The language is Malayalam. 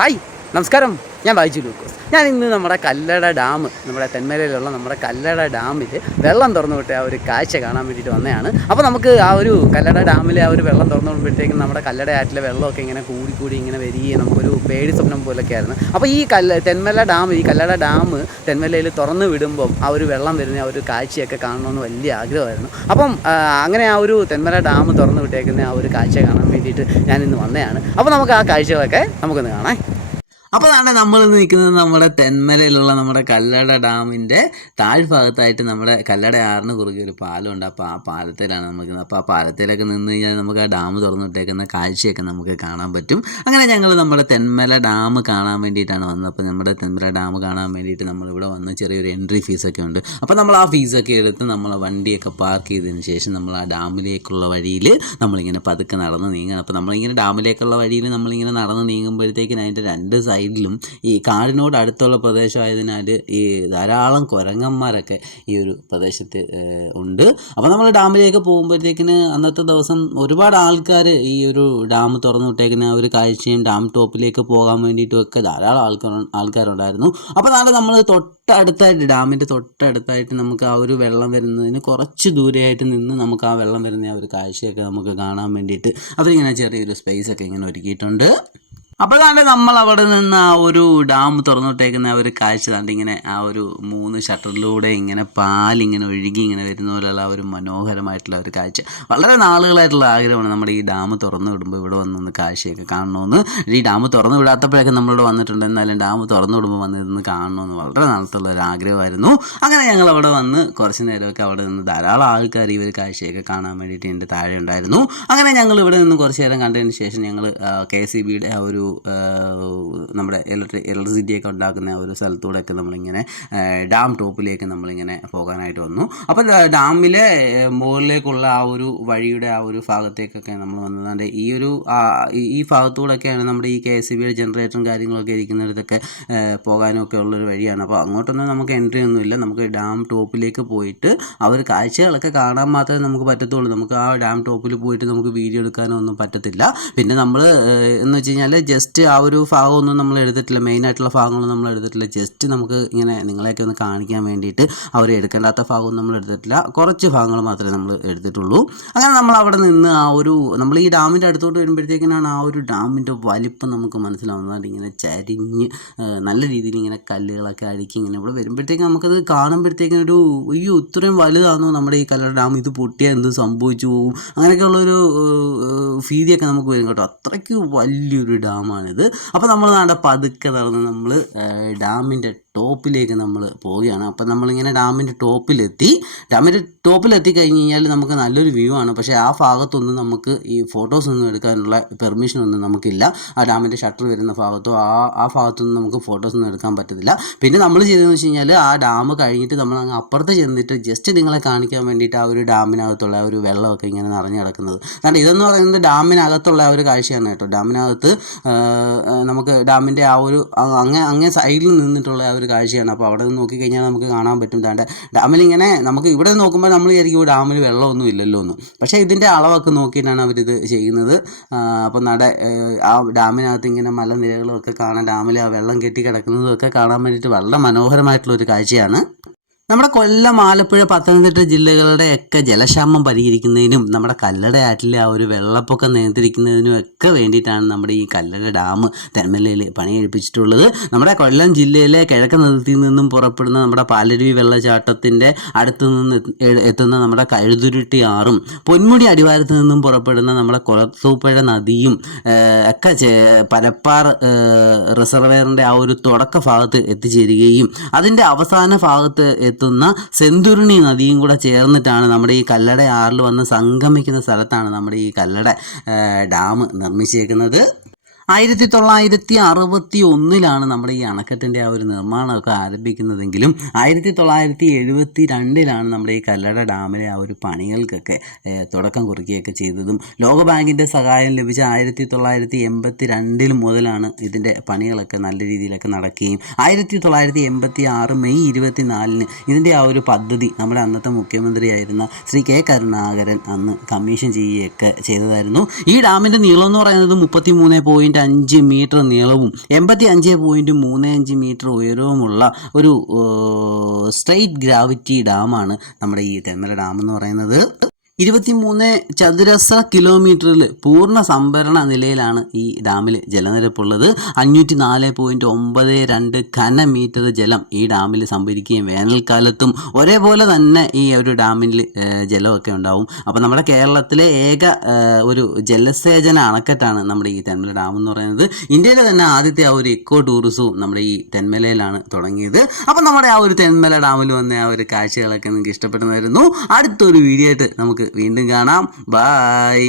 ഹായ് നമസ്കാരം, ഞാൻ വായിച്ചു ലൂക്കോസ്. ഞാൻ ഇന്ന് നമ്മുടെ കല്ലട ഡാം, നമ്മുടെ തെന്മലയിലുള്ള നമ്മുടെ കല്ലട ഡാമിൽ വെള്ളം തുറന്നു വിട്ട ആ ഒരു കാഴ്ച കാണാൻ വേണ്ടിയിട്ട് വന്നതാണ്. അപ്പോൾ നമുക്ക് ആ ഒരു കല്ലട ഡാമിലെ ആ ഒരു വെള്ളം തുറന്നു വിടുമ്പോഴത്തേക്കും നമ്മുടെ കല്ലട ആറ്റിലെ വെള്ളമൊക്കെ ഇങ്ങനെ കൂടി ഇങ്ങനെ വരികയും നമുക്കൊരു പേടി സ്വപ്നം പോലൊക്കെ ആയിരുന്നു. അപ്പോൾ ഈ തെന്മല ഡാം, ഈ കല്ലട ഡാം തെന്മലയിൽ തുറന്നു വിടുമ്പം ആ ഒരു വെള്ളം വരുന്ന ആ ഒരു കാഴ്ചയൊക്കെ കാണണമെന്ന് വലിയ ആഗ്രഹമായിരുന്നു. അപ്പം അങ്ങനെ ആ ഒരു തെന്മല ഡാം തുറന്നു വിട്ടേക്കുന്ന ആ ഒരു കാഴ്ച കാണാൻ വേണ്ടിയിട്ട് ഞാൻ ഇന്ന് വന്നതാണ്. അപ്പോൾ നമുക്ക് ആ കാഴ്ചകളൊക്കെ നമുക്കൊന്ന് കാണാം. അപ്പോൾ അതാണ് നമ്മളിന്ന് നിൽക്കുന്നത് നമ്മുടെ തെന്മലയിലുള്ള നമ്മുടെ കല്ലട ഡാമിൻ്റെ താഴ്ഭാഗത്തായിട്ട് നമ്മുടെ കല്ലട ആറിന് കുറുകെ ഒരു പാലമുണ്ട്. അപ്പോൾ ആ പാലത്തിലാണ് നമ്മൾ നിൽക്കുന്നത്. അപ്പോൾ ആ പാലത്തിലൊക്കെ നിന്ന് കഴിഞ്ഞാൽ നമുക്ക് ആ ഡാം തുറന്നിട്ടേക്കുന്ന കാഴ്ചയൊക്കെ നമുക്ക് കാണാൻ പറ്റും. അങ്ങനെ ഞങ്ങൾ നമ്മുടെ തെന്മല ഡാം കാണാൻ വേണ്ടിയിട്ടാണ് വന്നത്. അപ്പോൾ നമ്മുടെ തെന്മല ഡാം കാണാൻ വേണ്ടിയിട്ട് നമ്മളിവിടെ വന്ന് ചെറിയൊരു എൻട്രി ഫീസൊക്കെ ഉണ്ട്. അപ്പോൾ നമ്മൾ ആ ഫീസൊക്കെ എടുത്ത് നമ്മൾ വണ്ടിയൊക്കെ പാർക്ക് ചെയ്തതിന് ശേഷം നമ്മൾ ആ ഡാമിലേക്കുള്ള വഴിയിൽ നമ്മളിങ്ങനെ പതുക്കെ നടന്ന് നീങ്ങണം. അപ്പോൾ നമ്മളിങ്ങനെ ഡാമിലേക്കുള്ള വഴിയിൽ നമ്മളിങ്ങനെ നടന്ന് നീങ്ങുമ്പോഴത്തേക്കിന് അതിൻ്റെ രണ്ട് സൈഡിലും ഈ കാടിനോട് അടുത്തുള്ള പ്രദേശമായതിനാൽ ഈ ധാരാളം കുരങ്ങന്മാരൊക്കെ ഈ ഒരു പ്രദേശത്ത് ഉണ്ട്. അപ്പോൾ നമ്മൾ ഡാമിലേക്ക് പോകുമ്പോഴത്തേക്കിന് അന്നത്തെ ദിവസം ഒരുപാട് ആൾക്കാർ ഈ ഒരു ഡാം തുറന്നു വിട്ടേക്കുന്ന ഒരു കാഴ്ചയും ഡാം ടോപ്പിലേക്ക് പോകാൻ വേണ്ടിയിട്ടും ഒക്കെ ധാരാളം ആൾക്കാരുണ്ടായിരുന്നു. അപ്പോൾ നാളെ നമ്മൾ തൊട്ടടുത്തായിട്ട് ഡാമിൻ്റെ തൊട്ടടുത്തായിട്ട് നമുക്ക് ആ ഒരു വെള്ളം വരുന്നതിന് കുറച്ച് ദൂരെയായിട്ട് നിന്ന് നമുക്ക് ആ വെള്ളം വരുന്ന ആ ഒരു കാഴ്ചയൊക്കെ നമുക്ക് കാണാൻ വേണ്ടിയിട്ട് അവരിങ്ങനെ ചെറിയൊരു സ്പേസൊക്കെ ഇങ്ങനെ ഒരുക്കിയിട്ടുണ്ട്. അപ്പോഴാണ്ട് നമ്മൾ അവിടെ നിന്ന് ആ ഒരു ഡാം തുറന്നിട്ടേക്കുന്ന ആ ഒരു കാഴ്ച താണ്ട് ഇങ്ങനെ ആ ഒരു 3 ഷട്ടറിലൂടെ ഇങ്ങനെ പാലിങ്ങനെ ഒഴുകി ഇങ്ങനെ വരുന്ന പോലെയുള്ള ആ ഒരു മനോഹരമായിട്ടുള്ള ഒരു കാഴ്ച. വളരെ നാളുകളായിട്ടുള്ള ആഗ്രഹമാണ് നമ്മുടെ ഈ ഡാം തുറന്നു വിടുമ്പോൾ ഇവിടെ വന്നൊന്ന് കാഴ്ചയൊക്കെ കാണണമെന്ന്. ഈ ഡാം തുറന്നു വിടാത്തപ്പോഴൊക്കെ നമ്മളിവിടെ വന്നിട്ടുണ്ട്, എന്നാലും ഡാം തുറന്നു വിടുമ്പോൾ വന്നിരുന്ന് കാണണമെന്ന് വളരെ നാളത്തുള്ള ഒരു ആഗ്രഹമായിരുന്നു. അങ്ങനെ ഞങ്ങൾ അവിടെ വന്ന് കുറച്ച് നേരമൊക്കെ അവിടെ നിന്ന് ധാരാളം ആൾക്കാർ ഈ ഒരു കാഴ്ചയൊക്കെ കാണാൻ വേണ്ടിയിട്ട് എൻ്റെ താഴെ ഉണ്ടായിരുന്നു. അങ്ങനെ ഞങ്ങൾ ഇവിടെ നിന്ന് കുറച്ച് നേരം കണ്ടതിന് ശേഷം ഞങ്ങൾ KCBയുടെ ആ ഒരു നമ്മുടെ ഇലക്ട്രിസിറ്റിയൊക്കെ ഉണ്ടാക്കുന്ന ഒരു സ്ഥലത്തൂടെയൊക്കെ നമ്മളിങ്ങനെ ഡാം ടോപ്പിലേക്ക് നമ്മളിങ്ങനെ പോകാനായിട്ട് വന്നു. അപ്പോൾ ഡാമിലെ മുകളിലേക്കുള്ള ആ ഒരു വഴിയുടെ ആ ഒരു ഭാഗത്തേക്കൊക്കെ നമ്മൾ വന്നതാണ്ട് ഈ ഭാഗത്തൂടെയൊക്കെയാണ് നമ്മുടെ ഈ KCBയുടെ ജനറേറ്ററും കാര്യങ്ങളൊക്കെ ഇരിക്കുന്നിടത്തൊക്കെ പോകാനും ഒക്കെ ഉള്ളൊരു വഴിയാണ്. അപ്പോൾ അങ്ങോട്ടൊന്നും നമുക്ക് എൻട്രി ഒന്നുമില്ല. നമുക്ക് ഡാം ടോപ്പിലേക്ക് പോയിട്ട് ആ ഒരു കാഴ്ചകളൊക്കെ കാണാൻ മാത്രമേ നമുക്ക് പറ്റത്തുള്ളൂ. നമുക്ക് ആ ഡാം ടോപ്പിൽ പോയിട്ട് നമുക്ക് വീഡിയോ എടുക്കാനോ ഒന്നും പറ്റത്തില്ല. പിന്നെ നമ്മൾ എന്ന് വെച്ച് കഴിഞ്ഞാൽ ജസ്റ്റ് ആ ഒരു ഭാഗമൊന്നും നമ്മൾ എടുത്തിട്ടില്ല, മെയിനായിട്ടുള്ള ഭാഗങ്ങളൊന്നും നമ്മൾ എടുത്തിട്ടില്ല. ജസ്റ്റ് നമുക്ക് ഇങ്ങനെ നിങ്ങളെയൊക്കെ ഒന്ന് കാണിക്കാൻ വേണ്ടിയിട്ട് അവർ എടുക്കേണ്ടാത്ത ഭാഗമൊന്നും നമ്മൾ എടുത്തിട്ടില്ല. കുറച്ച് ഭാഗങ്ങൾ മാത്രമേ നമ്മൾ എടുത്തിട്ടുള്ളൂ. അങ്ങനെ നമ്മൾ അവിടെ നിന്ന് നമ്മൾ ഈ ഡാമിൻ്റെ അടുത്തോട്ട് വരുമ്പോഴത്തേക്കിനാണ് ആ ഒരു ഡാമിൻ്റെ വലിപ്പം നമുക്ക് മനസ്സിലാവുന്നത്. ഇങ്ങനെ ചരിഞ്ഞ് നല്ല രീതിയിൽ ഇങ്ങനെ കല്ലുകളൊക്കെ അടുക്കി ഇങ്ങനെ ഇവിടെ വരുമ്പോഴത്തേക്കും നമുക്കത് കാണുമ്പോഴത്തേക്കിനൊരു ഇത്രയും വലുതാണോ നമ്മുടെ ഈ കല്ലട ഡാം, ഇത് പൊട്ടിയാൽ എന്ത് സംഭവിച്ചു പോകും, അങ്ങനെയൊക്കെയുള്ളൊരു ഭീതിയൊക്കെ നമുക്ക് വരും കേട്ടോ. അത്രയ്ക്ക് വലിയൊരു ഡാമാണിത്. അപ്പോൾ നമ്മൾ പതുക്കെ നടന്ന് നമ്മൾ ഡാമിൻ്റെ ടോപ്പിലേക്ക് നമ്മൾ പോവുകയാണ്. അപ്പം നമ്മളിങ്ങനെ ഡാമിൻ്റെ ടോപ്പിലെത്തി കഴിഞ്ഞ് കഴിഞ്ഞാൽ നമുക്ക് നല്ലൊരു വ്യൂ ആണ്. പക്ഷേ ആ ഭാഗത്തൊന്നും നമുക്ക് ഈ ഫോട്ടോസൊന്നും എടുക്കാനുള്ള പെർമിഷനൊന്നും നമുക്കില്ല. ആ ഡാമിൻ്റെ ഷട്ടർ വരുന്ന ഭാഗത്തോ ആ ഭാഗത്തൊന്നും നമുക്ക് ഫോട്ടോസൊന്നും എടുക്കാൻ പറ്റത്തില്ല. പിന്നെ നമ്മൾ ചെയ്തതെന്ന് വെച്ച് കഴിഞ്ഞാൽ ആ ഡാം കഴിഞ്ഞിട്ട് നമ്മൾ അങ്ങ് അപ്പുറത്ത് ചെന്നിട്ട് ജസ്റ്റ് നിങ്ങളെ കാണിക്കാൻ വേണ്ടിയിട്ട് ആ ഒരു ഡാമിനകത്തുള്ള ആ ഒരു വെള്ളമൊക്കെ ഇങ്ങനെ നിറഞ്ഞു കിടക്കുന്നത്. കാരണം ഇതെന്ന് പറയുന്നത് ഡാമിനകത്തുള്ള ആ ഒരു കാഴ്ചയാണ് കേട്ടോ. ഡാമിനകത്ത് നമുക്ക് ഡാമിൻ്റെ ആ ഒരു അങ്ങേ സൈഡിൽ നിന്നിട്ടുള്ള ആ ഒരു കാഴ്ചയാണ്. അപ്പോൾ അവിടെ നിന്ന് നോക്കിക്കഴിഞ്ഞാൽ നമുക്ക് കാണാൻ പറ്റും. ഡാമിലിങ്ങനെ നമുക്ക് ഇവിടെ നോക്കുമ്പോൾ നമ്മൾ വിചാരിക്കും ഡാമിൽ വെള്ളമൊന്നും ഇല്ലല്ലോ എന്ന്. പക്ഷേ ഇതിൻ്റെ അളവൊക്കെ നോക്കിയിട്ടാണ് അവരിത് ചെയ്യുന്നത്. അപ്പോൾ ആ ഡാമിനകത്ത് ഇങ്ങനെ മലനിരകളൊക്കെ കാണാൻ, ഡാമിൽ ആ വെള്ളം കെട്ടി കിടക്കുന്നതും ഒക്കെ കാണാൻ വേണ്ടിയിട്ട് വളരെ മനോഹരമായിട്ടുള്ളൊരു കാഴ്ചയാണ്. നമ്മുടെ കൊല്ലം, ആലപ്പുഴ, പത്തനംതിട്ട ജില്ലകളുടെയൊക്കെ ജലക്ഷാമം പരിഹരിക്കുന്നതിനും നമ്മുടെ കല്ലട ആറ്റിലെ ആ ഒരു വെള്ളപ്പൊക്കം നിയന്ത്രിക്കുന്നതിനും ഒക്കെ വേണ്ടിയിട്ടാണ് നമ്മുടെ ഈ കല്ലട ഡാം തെന്മലയിൽ പണിയെടുപ്പിച്ചിട്ടുള്ളത്. നമ്മുടെ കൊല്ലം ജില്ലയിലെ കിഴക്കൻ അതിർത്തിയിൽ നിന്നും പുറപ്പെടുന്ന നമ്മുടെ പാലരുവി വെള്ളച്ചാട്ടത്തിൻ്റെ അടുത്ത് നിന്ന് എത്തുന്ന നമ്മുടെ കഴുതുരുട്ടി ആറും പൊന്മുടി അടിവാരത്ത് നിന്നും പുറപ്പെടുന്ന നമ്മുടെ കൊളത്തൂപ്പുഴ നദിയും ഒക്കെ പരപ്പാർ റിസർവെയറിൻ്റെ ആ ഒരു തുടക്ക ഭാഗത്ത് എത്തിച്ചേരുകയും അതിൻ്റെ അവസാന ഭാഗത്ത് എത്തുന്ന സെന്തുരുണി നദിയും കൂടെ ചേർന്നിട്ടാണ് നമ്മുടെ ഈ കല്ലട ആറിൽ വന്ന് സംഗമിക്കുന്ന സ്ഥലത്താണ് നമ്മുടെ ഈ കല്ലട ഡാം നിർമ്മിച്ചേക്കുന്നത്. 1961 നമ്മുടെ ഈ അണക്കെട്ടിൻ്റെ ആ ഒരു നിർമ്മാണമൊക്കെ ആരംഭിക്കുന്നതെങ്കിലും 1972 നമ്മുടെ ഈ കല്ലട ഡാമിലെ ആ ഒരു പണികൾക്കൊക്കെ തുടക്കം കുറിക്കുകയൊക്കെ ചെയ്തതും ലോകബാങ്കിൻ്റെ സഹായം ലഭിച്ച 1982 മുതലാണ് ഇതിൻ്റെ പണികളൊക്കെ നല്ല രീതിയിലൊക്കെ നടക്കുകയും 1986 മെയ് 24 ഇതിൻ്റെ ആ ഒരു പദ്ധതി നമ്മുടെ അന്നത്തെ മുഖ്യമന്ത്രിയായിരുന്ന ശ്രീ കെ കരുണാകരൻ അന്ന് കമ്മീഷൻ ചെയ്യുകയൊക്കെ ചെയ്തതായിരുന്നു. ഈ ഡാമിൻ്റെ നീളം എന്ന് പറയുന്നത് 33.5 മീറ്റർ നീളവും 85.35 മീറ്റർ ഉയരവുമുള്ള ഒരു സ്ട്രെയിറ്റ് ഗ്രാവിറ്റി ഡാമാണ് നമ്മുടെ ഈ തെന്മല ഡാം എന്ന് പറയുന്നത്. 23 ചതുരശ്ര കിലോമീറ്ററിൽ പൂർണ്ണ സംഭരണ നിലയിലാണ് ഈ ഡാമിൽ ജലനിരപ്പുള്ളത്. 504.92 ഘനമീറ്റർ ജലം ഈ ഡാമിൽ സംഭരിക്കുകയും വേനൽക്കാലത്തും ഒരേപോലെ തന്നെ ഈ ഒരു ഡാമിൽ ജലമൊക്കെ ഉണ്ടാവും. അപ്പോൾ നമ്മുടെ കേരളത്തിലെ ഏക ഒരു ജലസേചന അണക്കെട്ടാണ് നമ്മുടെ ഈ തെന്മല ഡാം എന്ന് പറയുന്നത്. ഇന്ത്യയിലെ തന്നെ ആദ്യത്തെ ആ ഒരു ഇക്കോ ടൂറിസവും നമ്മുടെ ഈ തെന്മലയിലാണ് തുടങ്ങിയത്. അപ്പോൾ നമ്മുടെ ആ ഒരു തെന്മല ഡാമിൽ വന്ന ആ ഒരു കാഴ്ചകളൊക്കെ നിങ്ങൾക്ക് ഇഷ്ടപ്പെടുന്നതായിരുന്നു. അടുത്തൊരു വീഡിയോ ആയിട്ട് നമുക്ക് വീണ്ടും കാണാം. ബൈ.